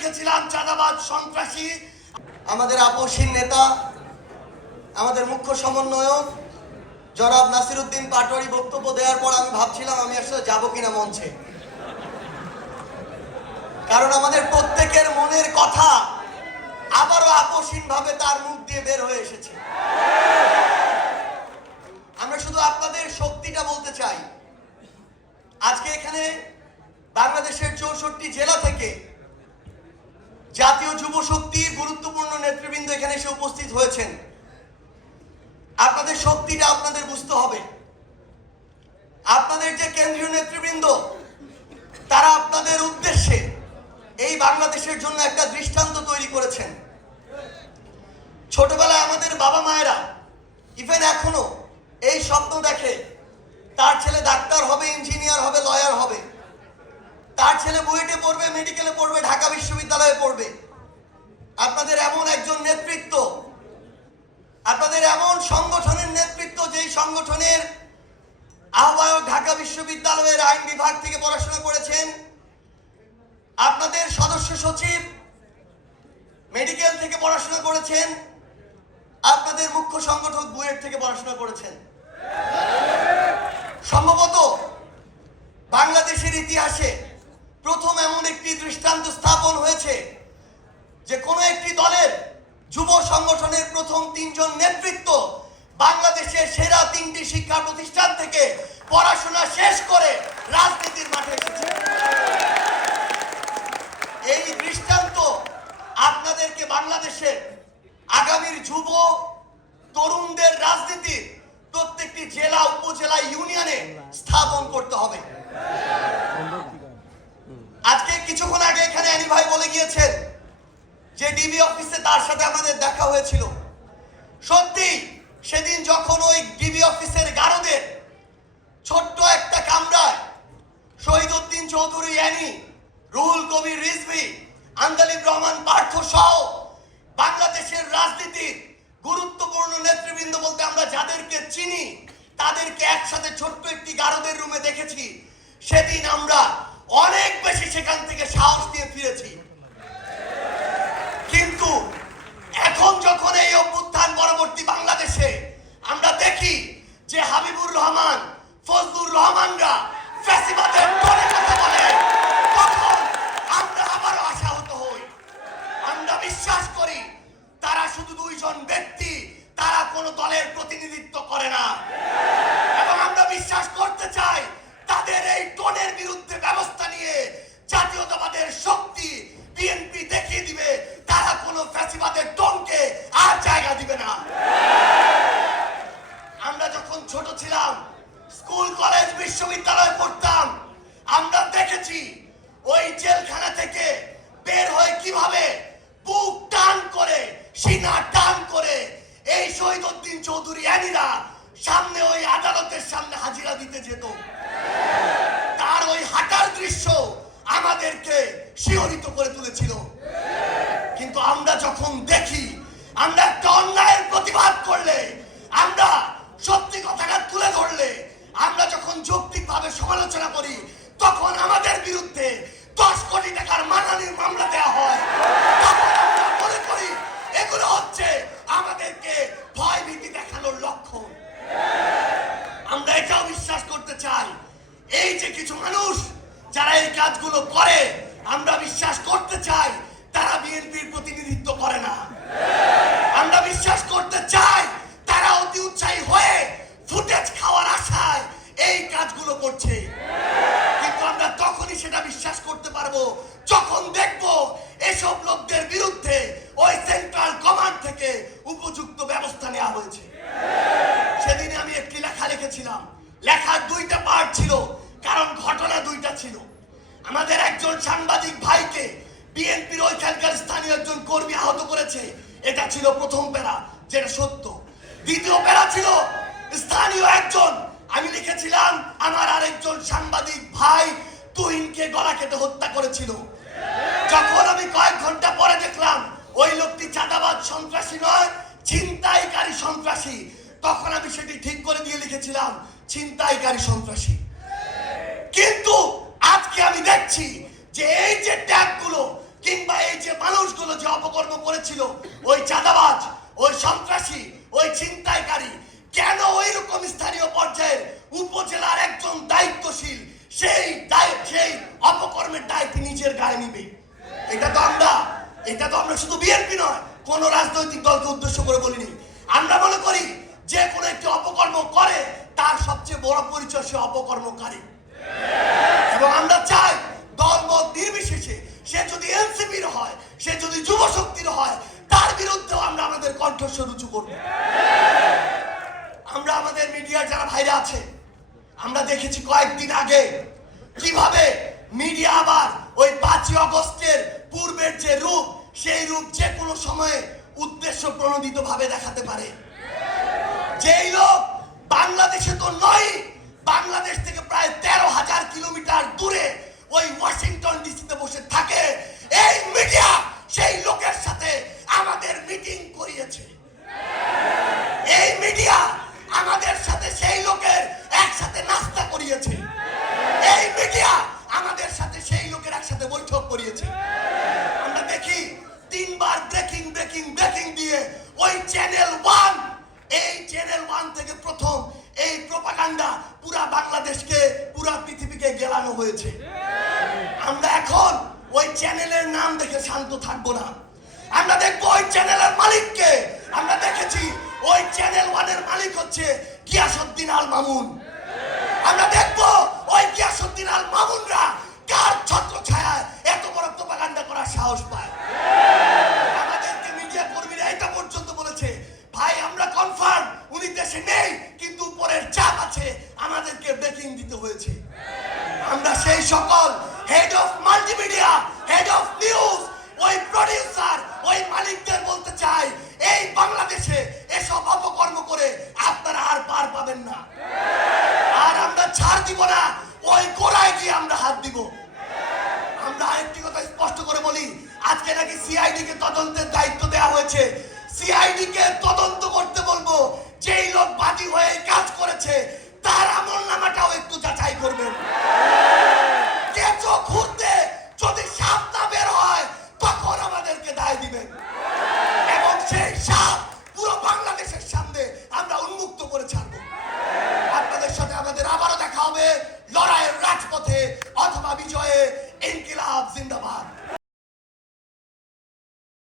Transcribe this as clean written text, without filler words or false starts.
লিখেছিলাম চাঁদাবাজ সন্ত্রাসী। আমাদের আপসহীন নেতা, আমাদের মুখ্য সমন্বয়ক জনাব নাসিরউদ্দিন পাটোয়ারি বক্তব্য দেওয়ার পর আমি ভাবছিলাম আমি আসলে যাবো কিনা মঞ্চে, কারণ আমাদের প্রত্যেকের মনের কথা আবারও আপসহীন ভাবে তার মুখ দিয়ে বের হয়ে এসেছে। আমরা শুধু আপনাদের শক্তিটা বলতে চাই। আজকে এখানে বাংলাদেশের 64 জেলা থেকে জাতীয় যুব শক্তির গুরুত্বপূর্ণ নেতৃবৃন্দ এখানে এসে উপস্থিত হয়েছেন। আপনাদের শক্তিটা আপনাদের বুঝতে হবে। আপনাদের যে কেন্দ্রীয় নেতৃবৃন্দ, তারা আপনাদের উদ্দেশ্যে এই বাংলাদেশের জন্য একটা দৃষ্টান্ত তৈরি করেছেন। ছোটবেলায় আমাদের বাবা মায়েরা ইভেন এখনো এই স্বপ্ন দেখে তার ছেলে ডাক্তার হবে, ইঞ্জিনিয়ার হবে, লয়ার হবে, তার ছেলে বুয়েটে পড়বে, মেডিকেলে পড়বে, ঢাকা বিশ্ববিদ্যালয়ে পড়বে। আপনাদের এমন একজন নেতৃত্ব, আপনাদের এমন সংগঠনের নেতৃত্ব, যেই সংগঠনের আহ্বায়ক ঢাকা বিশ্ববিদ্যালয়ের আইন বিভাগ থেকে পড়াশোনা করেছেন, আপনাদের সদস্য সচিব মেডিকেল থেকে পড়াশোনা করেছেন, আপনাদের মুখ্য সংগঠক বুয়েট থেকে পড়াশোনা করেছেন। সম্ভবত বাংলাদেশের ইতিহাসে প্রথম এমন একটি দৃষ্টান্ত স্থাপন হয়েছে যে কোনো একটি দলের যুব সংগঠনের প্রথম 3 জন নেতৃত্ব বাংলাদেশের সেরা 3টি শিক্ষা প্রতিষ্ঠান থেকে পড়াশোনা শেষ করে রাজনীতির মাঠে এসেছে। এই দৃষ্টান্ত আপনাদেরকে বাংলাদেশের আগামীর যুব তরুণদের রাজনীতির প্রত্যেকটি জেলা, উপজেলা, ইউনিয়নে স্থাপন করতে হবে। আজকে কিছুক্ষণ আগে এখানে আনি ভাই বলে গিয়েছেন যে ডিবি অফিসে তার সাথে আমাদের দেখা হয়েছিল। সত্যি সেদিন যখন ওই ডিবি অফিসের গারদের ছোট্ট একটা কামরায় শহীদউদ্দিন চৌধুরী অ্যানি, রুহুল কবির রিজভী, আন্দালিব রহমান পার্থ সহ বাংলাদেশের রাজনীতির গুরুত্বপূর্ণ নেতৃবৃন্দ বলতে আমরা যাদেরকে চিনি তাদেরকে একসাথে ছোট্ট একটি গারদের রুমে দেখেছি। সেদিন আমরা অনেক বেশি সেখান থেকে সাহস নিয়ে ফিরেছি। কিন্তু এখন যখন এই অভ্যুত্থান পরবর্তী বাংলাদেশে আমরা দেখি যে হাবিবুর রহমান, ফজলুর রহমানরা ফ্যাসিবাদের টোনে কথা বলে, তখন আমরা আবারও আশাহত হই। আমরা বিশ্বাস করি তারা শুধু 2 জন ব্যক্তি, তারা কোনো দলের প্রতিনিধিত্ব করে না। এবং আমরা বিশ্বাস করতে চাই তাদের এই টোনের বিরুদ্ধে ব্যবস্থা নিয়ে জাতীয়তাবাদের শক্তি বিএনপি দেখিয়ে দিবে তারা কোনো ফ্যাসিবাদের টোনকে আর জায়গা দিবে না। আমরা যখন ছোট ছিলাম, স্কুল, কলেজ, বিশ্ববিদ্যালয়ে পড়তাম, আমরা দেখেছি ওই জেলখানা থেকে বের হয়ে কিভাবে বুক টান করে, সিনা টান করে এই শহীদউদ্দিন চৌধুরী অ্যানিরা সামনে ওই আদালতের সামনে হাজিরা দিতে যেত। তার ওই হাঁটার দৃশ্য আমাদেরকে শিহরিত করে তুলেছিল। কিন্তু আমরা যখন দেখি, আমরা একটা অন্যায়ের প্রতিবাদ করলে, আমরা সত্যি কথাটা তুলে ধরলে, আমরা যখন যৌক্তিকভাবে সমালোচনা করি, তখন আমাদের বিরুদ্ধে 10 কোটি টাকার মানহানির মামলা দেওয়া হয়। তখন আমরা মনে করি এগুলো হচ্ছে আমাদেরকে ভয় ভীতি দেখানোর লক্ষণ। আমরা এটাও বিশ্বাস করতে চাই এই যে কিছু মানুষ যারা এই কাজগুলো করে, আমরা বিশ্বাস করতে চাই তারা বিএনপির প্রতিনিধিত্ব করে না। আমরা বিশ্বাস করতে চাই তারা অতি উৎসাহী হয়ে ফুটেজ খাওয়ার আশায় এই কাজগুলো করছে। কিন্তু আমরা তখনই সেটা বিশ্বাস করতে পারবো যখন দেখব এসব লোকদের বিরুদ্ধে ওই সেন্ট্রাল কমান্ড থেকে উপযুক্ত ব্যবস্থা নেওয়া হয়েছে। সেদিনে আমি একটি লেখা লিখেছিলাম। লেখার 2টা পার্ট ছিল, কারণ ঘটনা 2টা ছিল। আমাদের একজন সাংবাদিক ভাইকে বিএনপির ওইখানকার স্থানীয় একজন কর্মী আহত করেছে, এটা ছিল প্রথম প্যারা, যেটা সত্য। দ্বিতীয় প্যারা ছিল স্থানীয় একজন, আমি লিখেছিলাম আমার আরেকজন সাংবাদিক ভাই তুহিনকে গলা কেটে হত্যা করেছিল। যখন আমি কয়েক ঘন্টা পরে দেখলাম ওই লোকটি চাঁদাবাজ সন্ত্রাসী নয়, ছিনতাইকারী সন্ত্রাসী, তখন আমি সেটি ঠিক করে দিয়ে লিখেছিলাম ছিনতাইকারী সন্ত্রাসী। কিন্তু আজকে আমি দেখছি যে এই যে ট্যাগগুলো কিংবা এই যে মানুষগুলো যে অপকর্ম করেছিল, ওই চাঁদাবাজ, ওই সন্ত্রাসী, ওই ছিনতাইকারী, কেন ওই রকম স্থানীয় পর্যায়ের উপজেলার একজন দায়িত্বশীল সেই অপকর্মের দায়িত্ব নিজের গায়ে নিবে? এটা তো আমরা শুধু বিএনপি নয়, কোন রাজনৈতিক দলকে উদ্দেশ্য করে বলিনি। আমরা মনে করি যে কোনো একটি অপকর্ম করে তার সবচেয়ে বড় পরিচয় সে অপকর্মকারী। এবং আমরা চাই দলমত নির্বিশেষে সে যদি এনসিপির হয়, সে যদি যুব শক্তির হয়, তার বিরুদ্ধেও আমরা আমাদের কণ্ঠস্বর উঁচু করব। আমরা আমাদের মিডিয়ার যারা ভাইরা আছে, আমরা দেখেছি কয়েকদিন আগে কিভাবে মিডিয়া আবার ওই 5ই আগস্টের পূর্বের যে রূপ, সেই রূপ যে কোনো সময়ে উদ্দেশ্য প্রণোদিত ভাবে দেখাতে পারে। যেই লোক বাংলাদেশে তো নয়, বাংলাদেশ থেকে প্রায় 13,000 কিলোমিটার দূরে ওই ওয়াশিংটন ডিসিতে বসে থাকে, এই মিডিয়া সেই লোকের সাথে আমাদের মিটিং করিয়েছে। এই মিডিয়া আমাদের সাথে সেই লোকের একসাথে নাস্তা করিয়েছে। এই মিডিয়া আমাদের সাথে সেই লোকের একসাথে বৈঠক করিয়েছে। আমরা দেখি 3 বার ব্রেকিং ব্রেকিং ব্রেকিং দিয়ে ওই চ্যানেল 1, এই চ্যানেল 1 থেকে প্রথম এই প্রোপাগান্ডা পুরা বাংলাদেশকে, পুরা পৃথিবীকে গেলানো হয়েছে। আমরা এখন ওই চ্যানেলের নাম দেখে শান্ত থাকবো না। আমরা দেখবো ওই চ্যানেলের মালিককে। আমরা দেখেছি ওই চ্যানেল 1 এর মালিক হচ্ছে গিয়াসউদ্দিন আল মামুন। আমরা দেখবো ওই গিয়াসউদ্দিন আল মামুনরা কার ছত্রছায়ায় এত বড় প্রোপাগান্ডা করার সাহস পায়। আমাদেরকে মিডিয়া কর্মীরা এটা পর্যন্ত বলেছে, ভাই আমরা কনফার্ম উনি দেশে নেই, কিন্তু উপরের চাপ আছে, আমাদেরকে ব্রেকিং দিতে হয়েছে। আমরা সেই সকল head of multimedia, head of news, ওই প্রোডিউসার, ওই মালিকদের বলতে চাই, এই বাংলাদেশে এসব অপকর্ম করে আপনারা আর পার পাবেন না। আর আমরা ছাড় দিব না, ওই গোড়ায় গিয়ে আমরা হাত দিব। আমরা আরেকটি কথা স্পষ্ট করে বলি, আজকে নাকি সিআইডি কে তদন্তের দায়িত্ব দেওয়া হয়েছে। সিআইডি কে তদন্ত করতে বলবো,